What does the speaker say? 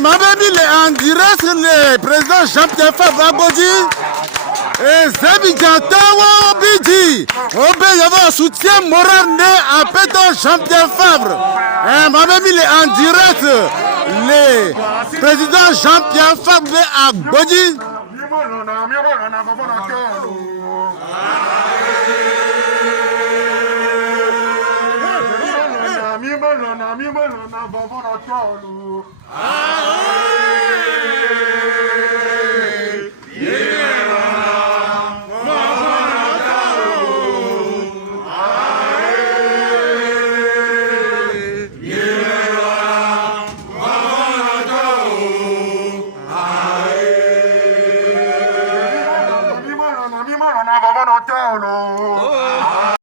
Ma baby, il est en direct sur le président Jean-Pierre Fabre Abodji et Zebidjantawa Obidji. Obé, il y avait un soutien moral né à Péton Jean-Pierre Fabre. Ma baby, il est en direct. Le président Jean-Pierre Fabre Abodji. Ah,